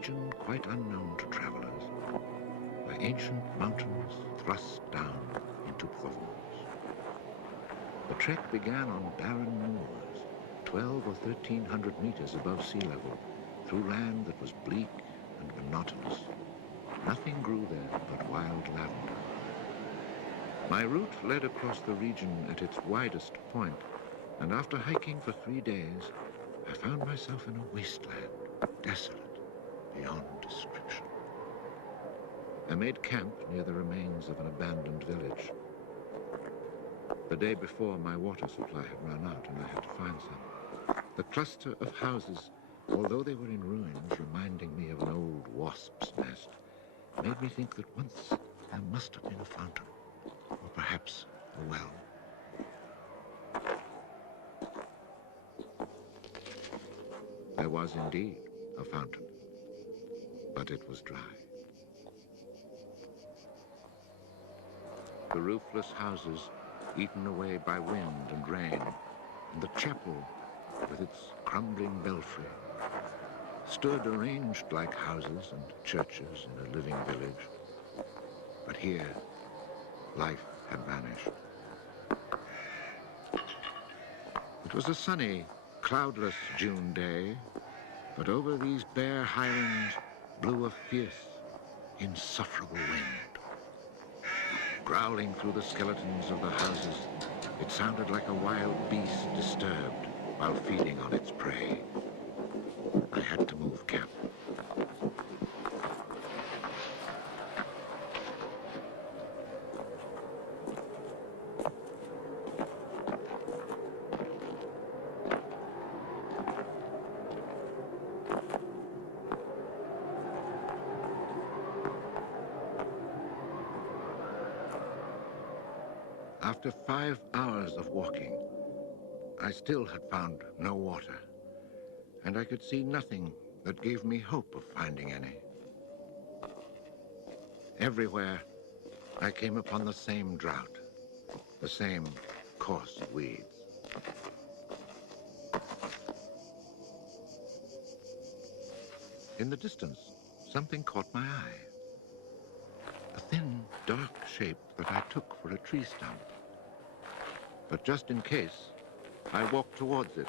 region quite unknown to travelers, where ancient mountains thrust down into Provence. The trek began on barren moors, 12 or 1,300 meters above sea level, through land that was bleak and monotonous. Nothing grew there but wild lavender. My route led across the region at its widest point, and after hiking for 3 days, I found myself in a wasteland, desolate beyond description. I made camp near the remains of an abandoned village. The day before, my water supply had run out and I had to find some. The cluster of houses, although they were in ruins, reminding me of an old wasp's nest, made me think that once there must have been a fountain, or perhaps a well. There was indeed a fountain, but it was dry. The roofless houses, eaten away by wind and rain, and the chapel with its crumbling belfry, stood arranged like houses and churches in a living village. But here, life had vanished. It was a sunny, cloudless June day, but over these bare highlands blew a fierce, insufferable wind. Growling through the skeletons of the houses, it sounded like a wild beast disturbed while feeding on its prey. I had to move camp. After 5 hours of walking, I still had found no water, and I could see nothing that gave me hope of finding any. Everywhere, I came upon the same drought, the same coarse weeds. In the distance, something caught my eye. A thin, dark shape that I took for a tree stump. But just in case, I walked towards it.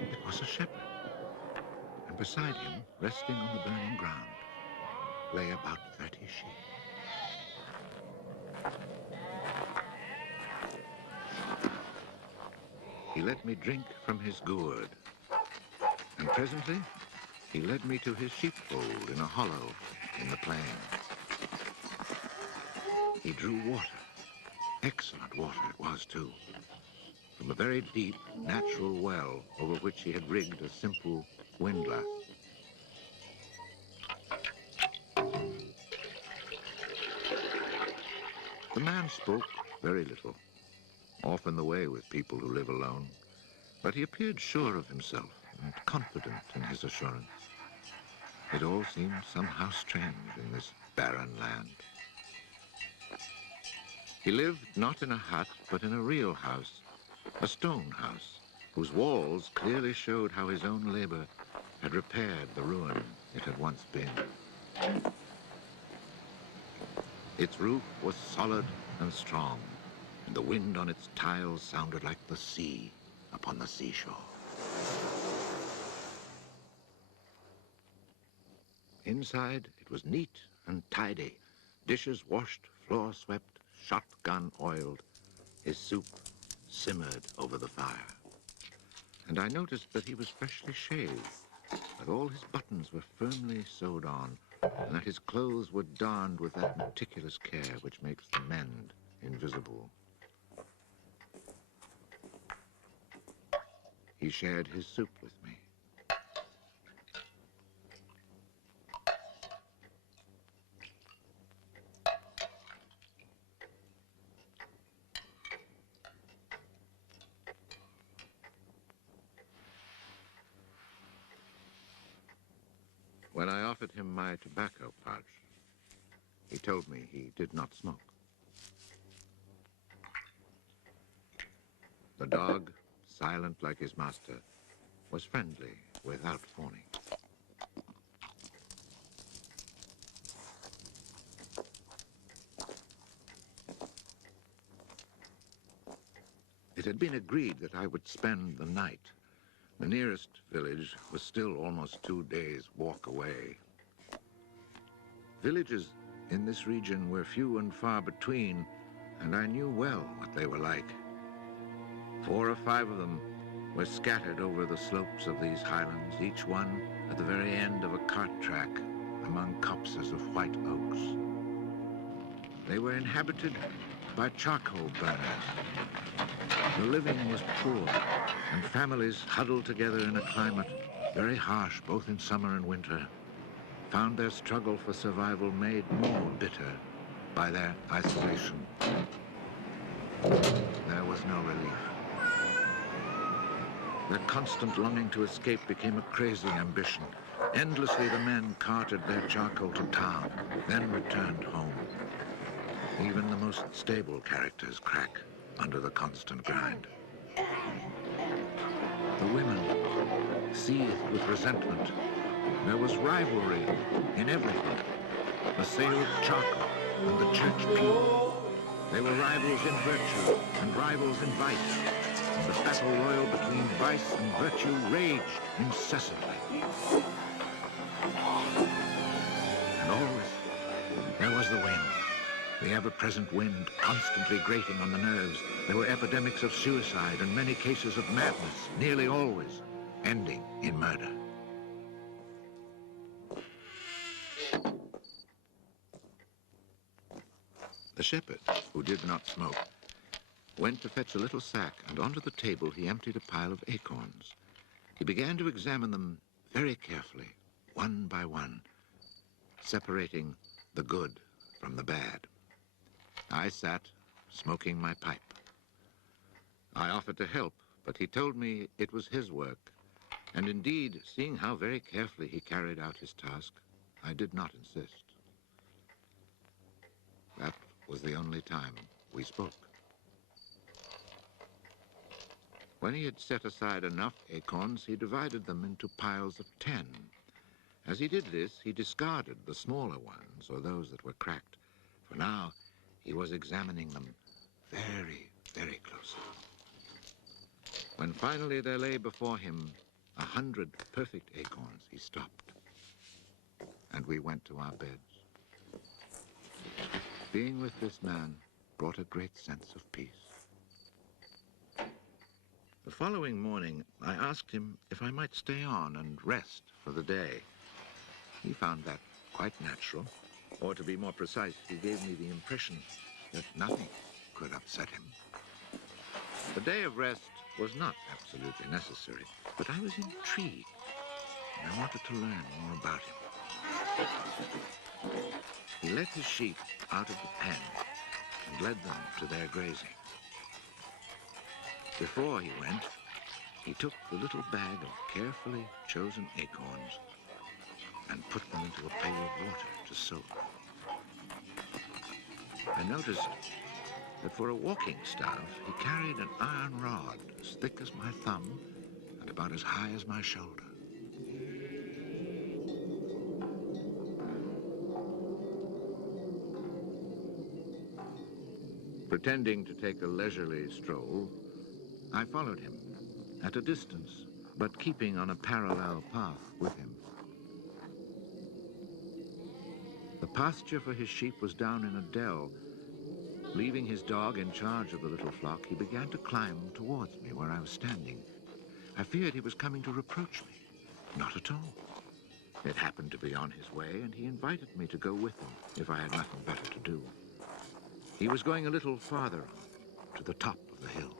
It was a shepherd, and beside him, resting on the burning ground, lay about 30 sheep. He let me drink from his gourd, and presently, he led me to his sheepfold in a hollow in the plain. He drew water. Excellent water it was, too, from a very deep, natural well over which he had rigged a simple windlass. The man spoke very little, often the way with people who live alone, but he appeared sure of himself and confident in his assurance. It all seemed somehow strange in this barren land. He lived not in a hut, but in a real house, a stone house, whose walls clearly showed how his own labor had repaired the ruin it had once been. Its roof was solid and strong, and the wind on its tiles sounded like the sea upon the seashore. Inside, it was neat and tidy, dishes washed, floor swept, shotgun oiled. His soup simmered over the fire. And I noticed that he was freshly shaved, that all his buttons were firmly sewed on, and that his clothes were darned with that meticulous care which makes the mend invisible. He shared his soup with me. When I offered him my tobacco pouch, he told me he did not smoke. dog, silent like his master, was friendly without fawning. It had been agreed that I would spend the night. The nearest village was still almost 2 days' walk away. Villages in this region were few and far between, and I knew well what they were like. 4 or 5 of them were scattered over the slopes of these highlands, each one at the very end of a cart track among copses of white oaks. They were inhabited by charcoal burners. The living was poor, and families huddled together in a climate very harsh both in summer and winter found their struggle for survival made more bitter by their isolation. There was no relief. Their constant longing to escape became a crazy ambition. Endlessly the men carted their charcoal to town, then returned home. Even the most stable characters crack under the constant grind. The women seethed with resentment. There was rivalry in everything. The sale of charcoal and the church pew. They were rivals in virtue and rivals in vice. And the battle royal between vice and virtue raged incessantly. And always there was the wind. The ever-present wind constantly grating on the nerves. There were epidemics of suicide and many cases of madness, nearly always ending in murder. The shepherd, who did not smoke, went to fetch a little sack, and onto the table he emptied a pile of acorns. He began to examine them very carefully, one by one, separating the good from the bad. I sat, smoking my pipe. I offered to help, but he told me it was his work, and indeed, seeing how very carefully he carried out his task, I did not insist. That was the only time we spoke. When he had set aside enough acorns, he divided them into piles of 10. As he did this, he discarded the smaller ones, or those that were cracked, for now he was examining them very, very closely. When finally there lay before him 100 perfect acorns, he stopped, and we went to our beds. Being with this man brought a great sense of peace. The following morning, I asked him if I might stay on and rest for the day. He found that quite natural, or to be more precise, he gave me the impression that nothing could upset him. The day of rest was not absolutely necessary, but I was intrigued, and I wanted to learn more about him. He let his sheep out of the pen and led them to their grazing. Before he went, he took the little bag of carefully chosen acorns and put them into a pail of water to soak. I noticed that for a walking staff, he carried an iron rod as thick as my thumb and about as high as my shoulder. Pretending to take a leisurely stroll, I followed him at a distance, but keeping on a parallel path with him. The pasture for his sheep was down in a dell. Leaving his dog in charge of the little flock, he began to climb towards me where I was standing. I feared he was coming to reproach me. Not at all. It happened to be on his way, and he invited me to go with him if I had nothing better to do. He was going a little farther on, to the top of the hill.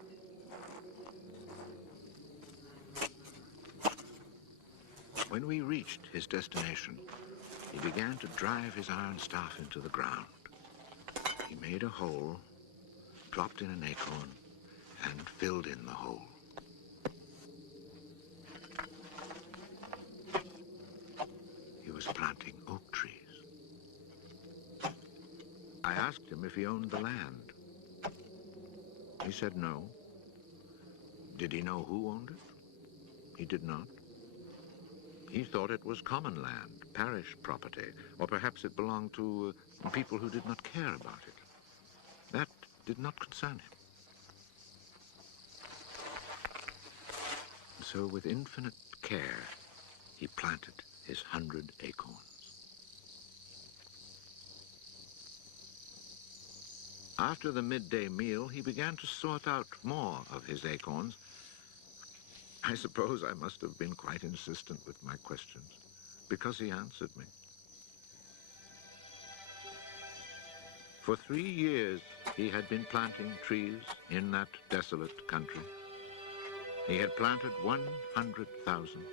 When we reached his destination, he began to drive his iron staff into the ground. He made a hole, dropped in an acorn, and filled in the hole. He was planting oak trees. I asked him if he owned the land. He said no, Did he know who owned it? He did not. He thought it was common land, parish property, or perhaps it belonged to people who did not care about it. That did not concern him. So with infinite care, he planted his 100 acorns. After the midday meal, he began to sort out more of his acorns. I suppose I must have been quite insistent with my questions, because he answered me. For 3 years, he had been planting trees in that desolate country. He had planted 100,000.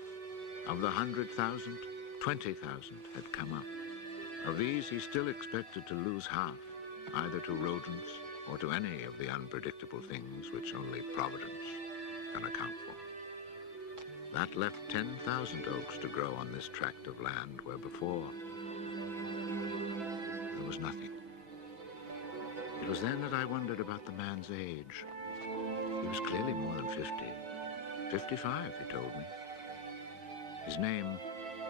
Of the 100,000, 20,000 had come up. Of these, he still expected to lose half, either to rodents or to any of the unpredictable things which only Providence can account for. That left 10,000 oaks to grow on this tract of land where before there was nothing. It was then that I wondered about the man's age. He was clearly more than 50. 55, he told me. His name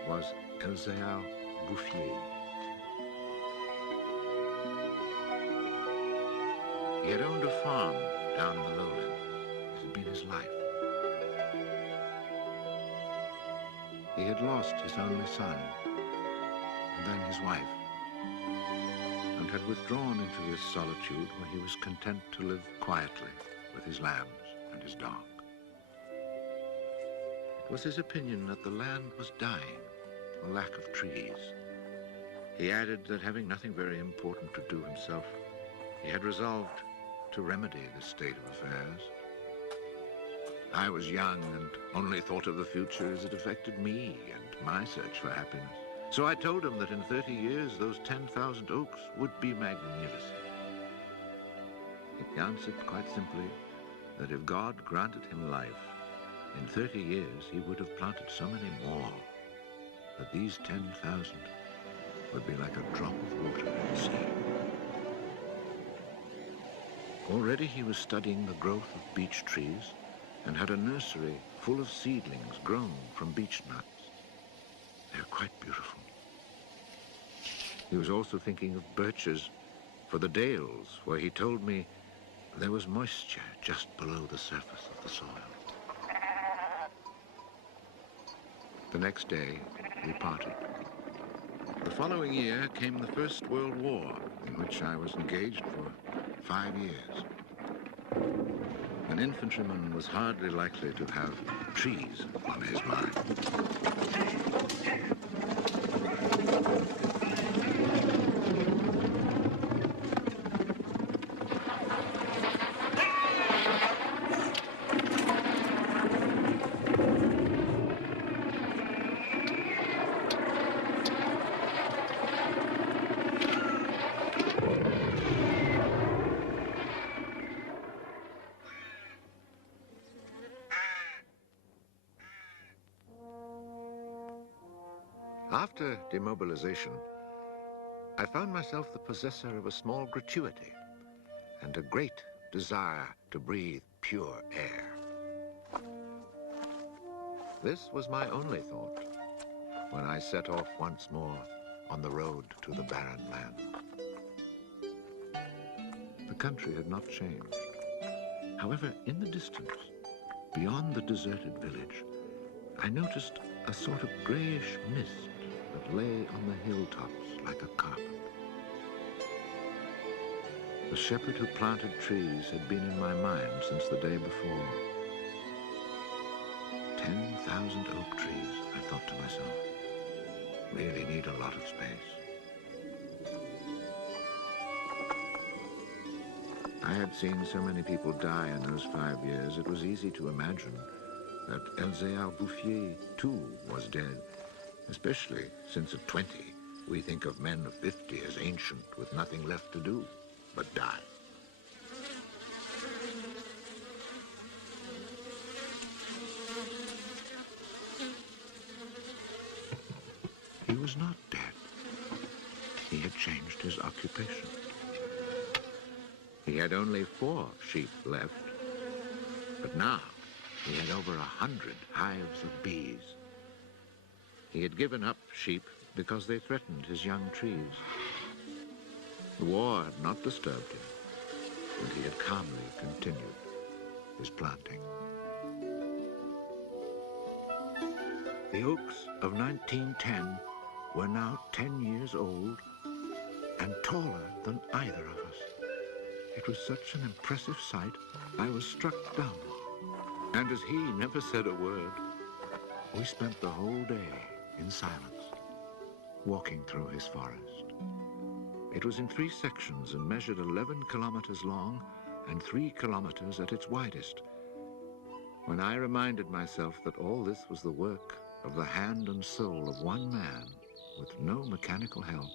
was Elzéar Bouffier. He had owned a farm down in the lowlands. It had been his life. He had lost his only son, and then his wife, and had withdrawn into this solitude where he was content to live quietly with his lambs and his dog. It was his opinion that the land was dying for lack of trees. He added that having nothing very important to do himself, he had resolved to remedy this state of affairs. I was young and only thought of the future as it affected me and my search for happiness. So I told him that in 30 years, those 10,000 oaks would be magnificent. He answered quite simply that if God granted him life, in 30 years he would have planted so many more that these 10,000 would be like a drop of water in the sea. Already he was studying the growth of beech trees and had a nursery full of seedlings grown from beech nuts. They are quite beautiful. He was also thinking of birches for the dales, where he told me there was moisture just below the surface of the soil. The next day, we parted. The following year came the First World War, in which I was engaged for 5 years. An infantryman was hardly likely to have trees on his mind. After demobilization, I found myself the possessor of a small gratuity and a great desire to breathe pure air. This was my only thought when I set off once more on the road to the barren land. The country had not changed. However, in the distance, beyond the deserted village, I noticed a sort of grayish mist that lay on the hilltops like a carpet. The shepherd who planted trees had been in my mind since the day before. 10,000 oak trees, I thought to myself, really need a lot of space. I had seen so many people die in those 5 years, it was easy to imagine that Elzéar Bouffier, too, was dead, especially since at 20, we think of men of 50 as ancient with nothing left to do but die. He was not dead. He had changed his occupation. He had only 4 sheep left, but now He had over 100 hives of bees. He had given up sheep because they threatened his young trees. The war had not disturbed him, and he had calmly continued his planting. The oaks of 1910 were now 10 years old and taller than either of us. It was such an impressive sight, I was struck dumb. And as he never said a word, we spent the whole day in silence, walking through his forest. It was in 3 sections and measured 11 kilometers long and 3 kilometers at its widest. When I reminded myself that all this was the work of the hand and soul of one man with no mechanical help,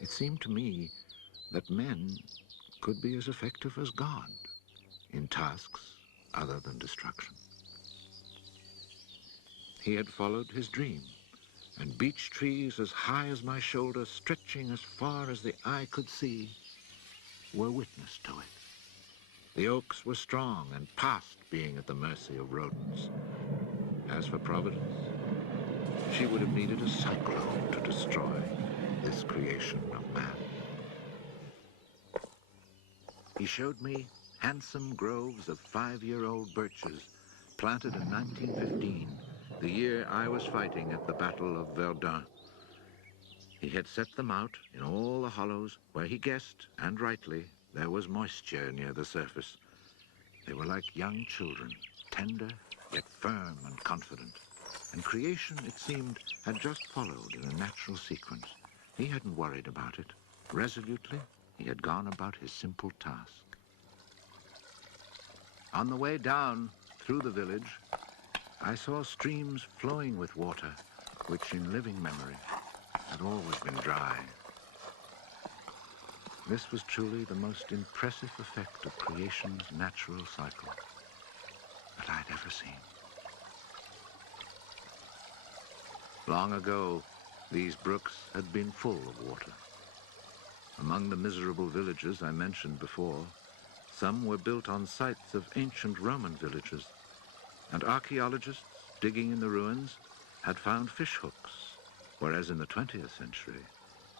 it seemed to me that men could be as effective as God in tasks other than destruction. He had followed his dream, and beech trees as high as my shoulder, stretching as far as the eye could see, were witness to it. The oaks were strong and past being at the mercy of rodents. As for Providence, she would have needed a cyclone to destroy this creation of man. He showed me handsome groves of 5-year-old birches planted in 1915, the year I was fighting at the Battle of Verdun. He had set them out in all the hollows where he guessed, and rightly, there was moisture near the surface. They were like young children, tender yet firm and confident. And creation, it seemed, had just followed in a natural sequence. He hadn't worried about it. Resolutely, he had gone about his simple task. On the way down through the village, I saw streams flowing with water, which in living memory had always been dry. This was truly the most impressive effect of creation's natural cycle that I'd ever seen. Long ago, these brooks had been full of water. Among the miserable villages I mentioned before, some were built on sites of ancient Roman villages, and archaeologists digging in the ruins had found fish hooks, whereas in the 20th century,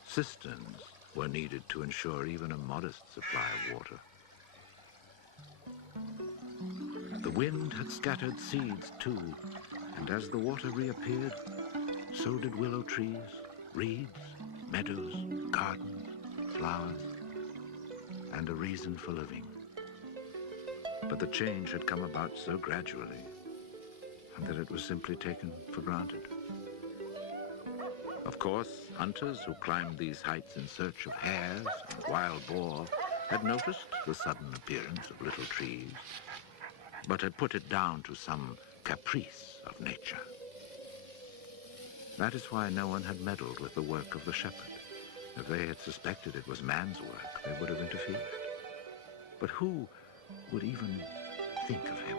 cisterns were needed to ensure even a modest supply of water. The wind had scattered seeds too, and as the water reappeared, so did willow trees, reeds, meadows, gardens, flowers, and a reason for living. But the change had come about so gradually, and that it was simply taken for granted. Of course, hunters who climbed these heights in search of hares and wild boar had noticed the sudden appearance of little trees, but had put it down to some caprice of nature. That is why no one had meddled with the work of the shepherd. If they had suspected it was man's work, they would have interfered. But who would even think of him?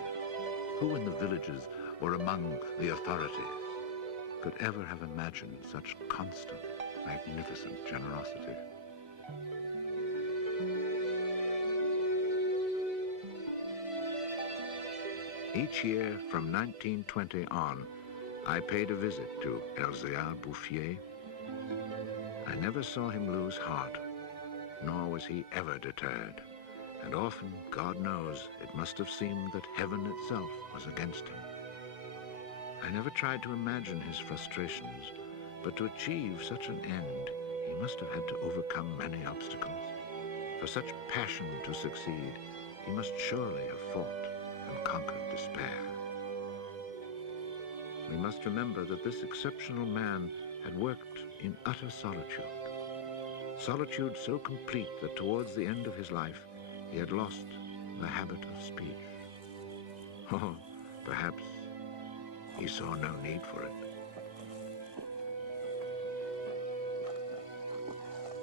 Who in the villages or among the authorities could ever have imagined such constant, magnificent generosity? Each year from 1920 on, I paid a visit to Elzéar Bouffier. I never saw him lose heart, nor was he ever deterred. And often, God knows, it must have seemed that heaven itself was against him. I never tried to imagine his frustrations, but to achieve such an end, he must have had to overcome many obstacles. For such passion to succeed, he must surely have fought and conquered despair. We must remember that this exceptional man had worked in utter solitude. Solitude so complete that towards the end of his life, he had lost the habit of speech. Oh, perhaps he saw no need for it.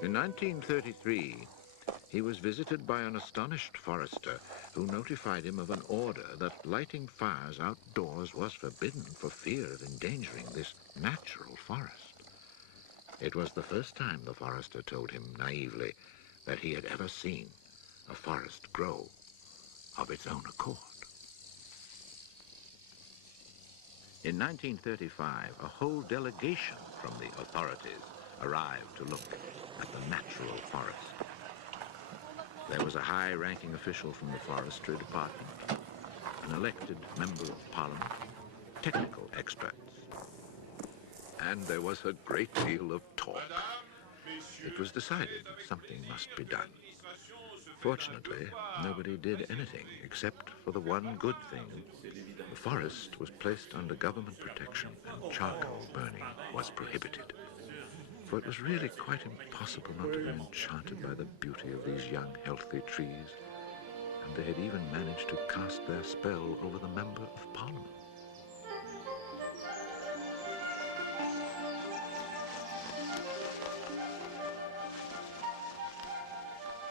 In 1933, he was visited by an astonished forester who notified him of an order that lighting fires outdoors was forbidden for fear of endangering this natural forest. It was the first time, the forester told him naively, that he had ever seen a forest grow of its own accord. In 1935, a whole delegation from the authorities arrived to look at the natural forest. There was a high-ranking official from the forestry department, an elected member of parliament, technical experts, and there was a great deal of talk. It was decided something must be done. Fortunately, nobody did anything except for the one good thing. The forest was placed under government protection and charcoal burning was prohibited. For it was really quite impossible not to be enchanted by the beauty of these young, healthy trees. And they had even managed to cast their spell over the Member of Parliament.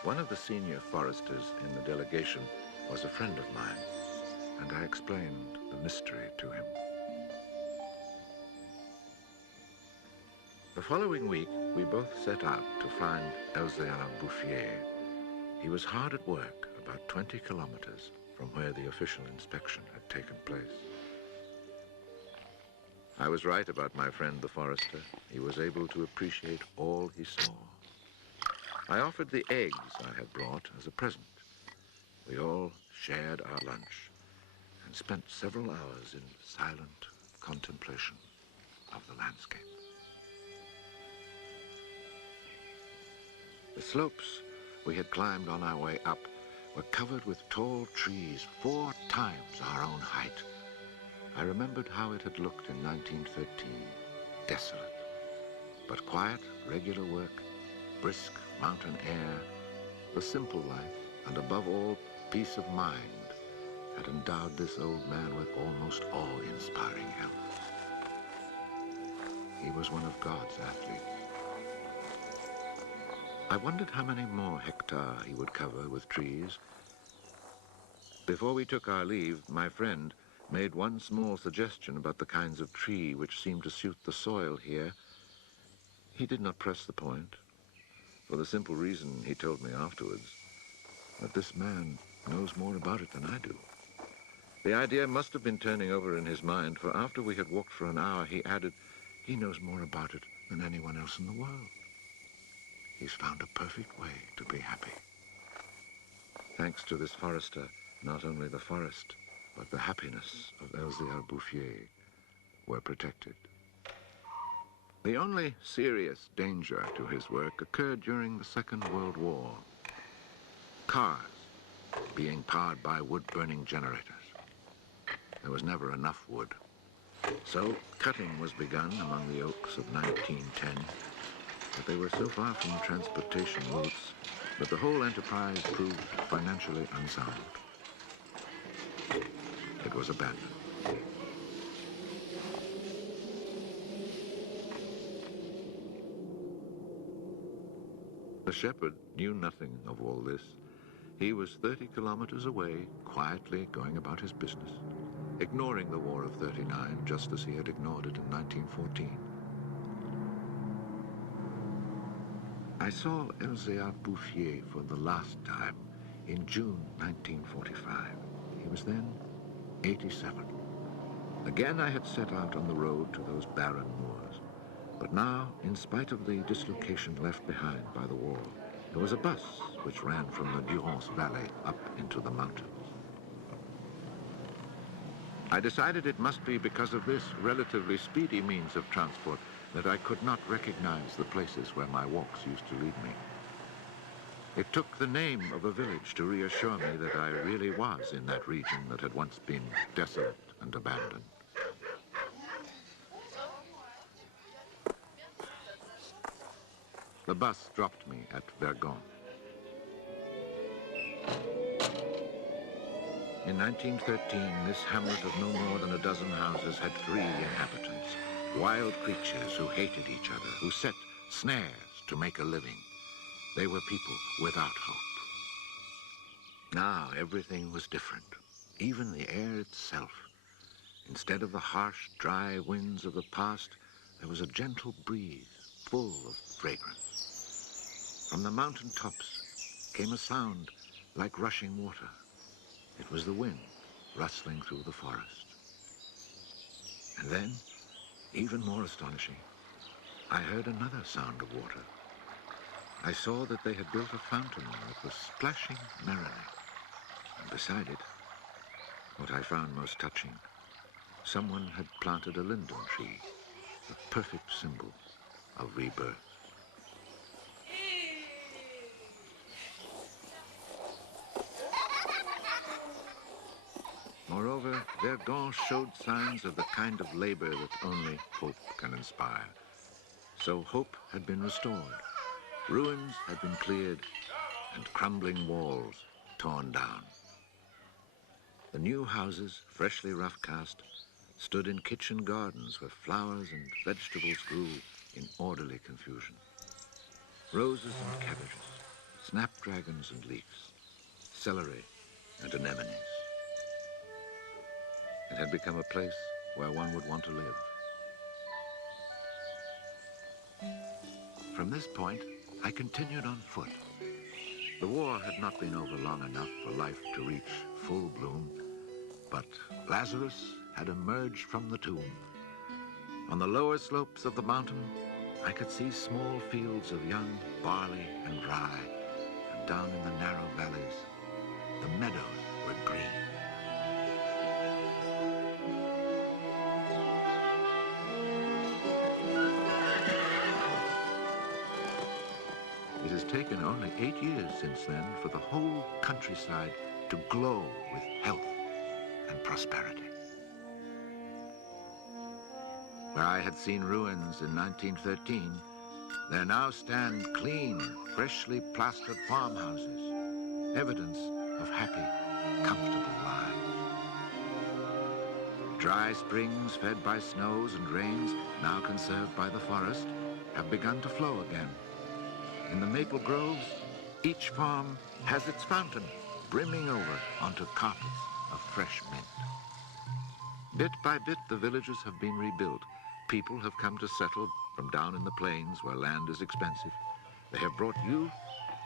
One of the senior foresters in the delegation was a friend of mine, and I explained the mystery to him. The following week, we both set out to find Elzéar Bouffier. He was hard at work about 20 kilometers from where the official inspection had taken place. I was right about my friend the forester. He was able to appreciate all he saw. I offered the eggs I had brought as a present. We all shared our lunch and spent several hours in silent contemplation of the landscape. The slopes we had climbed on our way up were covered with tall trees 4 times our own height. I remembered how it had looked in 1913, desolate, but quiet, regular work, brisk mountain air, the simple life, and above all, peace of mind, had endowed this old man with almost awe-inspiring health. He was one of God's athletes. I wondered how many more hectares he would cover with trees. Before we took our leave, my friend made one small suggestion about the kinds of tree which seemed to suit the soil here. He did not press the point, for the simple reason, he told me afterwards, that this man knows more about it than I do. The idea must have been turning over in his mind, for after we had walked for an hour, he added, he knows more about it than anyone else in the world. He's found a perfect way to be happy. Thanks to this forester, not only the forest, but the happiness of Elzéar Bouffier were protected. The only serious danger to his work occurred during the Second World War. Cars being powered by wood-burning generators. There was never enough wood. So cutting was begun among the oaks of 1910, but they were so far from transportation routes that the whole enterprise proved financially unsound. It was abandoned. The shepherd knew nothing of all this. He was 30 kilometers away, quietly going about his business, ignoring the War of '39 just as he had ignored it in 1914. I saw Elzéar Bouffier for the last time in June 1945. He was then 87. Again I had set out on the road to those barren moors. But now, in spite of the dislocation left behind by the war, there was a bus which ran from the Durance Valley up into the mountains. I decided it must be because of this relatively speedy means of transport that I could not recognize the places where my walks used to lead me. It took the name of a village to reassure me that I really was in that region that had once been desolate and abandoned. The bus dropped me at Vergon. In 1913, this hamlet of no more than a dozen houses had 3 inhabitants, wild creatures who hated each other, who set snares to make a living. They were people without hope. Now everything was different, even the air itself. Instead of the harsh, dry winds of the past, there was a gentle breeze, full of fragrance. From the mountain tops came a sound like rushing water. It was the wind rustling through the forest. And then, even more astonishing, I heard another sound of water. I saw that they had built a fountain that was splashing merrily. And beside it, what I found most touching, someone had planted a linden tree, the perfect symbol of rebirth. Moreover, Verdun showed signs of the kind of labor that only hope can inspire. So hope had been restored, ruins had been cleared, and crumbling walls torn down. The new houses, freshly rough-cast, stood in kitchen gardens where flowers and vegetables grew in orderly confusion. Roses and cabbages, snapdragons and leeks, celery and anemones. It had become a place where one would want to live. From this point, I continued on foot. The war had not been over long enough for life to reach full bloom, but Lazarus had emerged from the tomb. On the lower slopes of the mountain, I could see small fields of young barley and rye, and down in the narrow valleys, the meadows were green. It has taken only 8 years since then for the whole countryside to glow with health and prosperity. Where I had seen ruins in 1913, there now stand clean, freshly plastered farmhouses, evidence of happy, comfortable lives. Dry springs fed by snows and rains, now conserved by the forest, have begun to flow again. In the maple groves, each farm has its fountain brimming over onto carpets of fresh mint. Bit by bit, the villages have been rebuilt. People have come to settle from down in the plains where land is expensive. They have brought youth,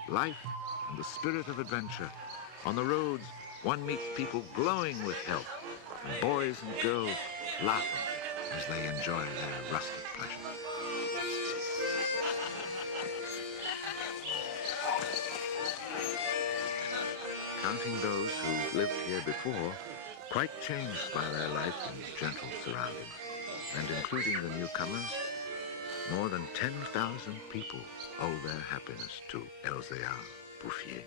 life, and the spirit of adventure. On the roads, one meets people glowing with health, and boys and girls laughing as they enjoy their rustic pleasure. Counting those who lived here before, quite changed by their life in gentle surroundings, and including the newcomers, more than 10,000 people owe their happiness to Elzéar Bouffier.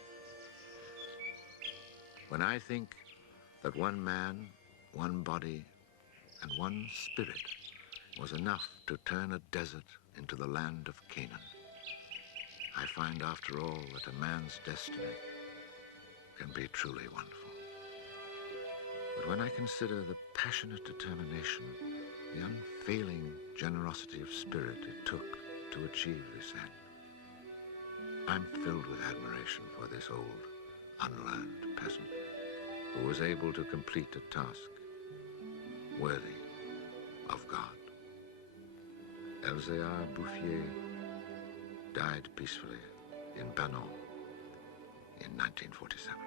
When I think that one man, one body, and one spirit was enough to turn a desert into the land of Canaan, I find after all that a man's destiny can be truly wonderful. But when I consider the passionate determination, the unfailing generosity of spirit it took to achieve this end, I'm filled with admiration for this old, unlearned peasant who was able to complete a task worthy of God. Elzéar Bouffier died peacefully in Banon in 1947.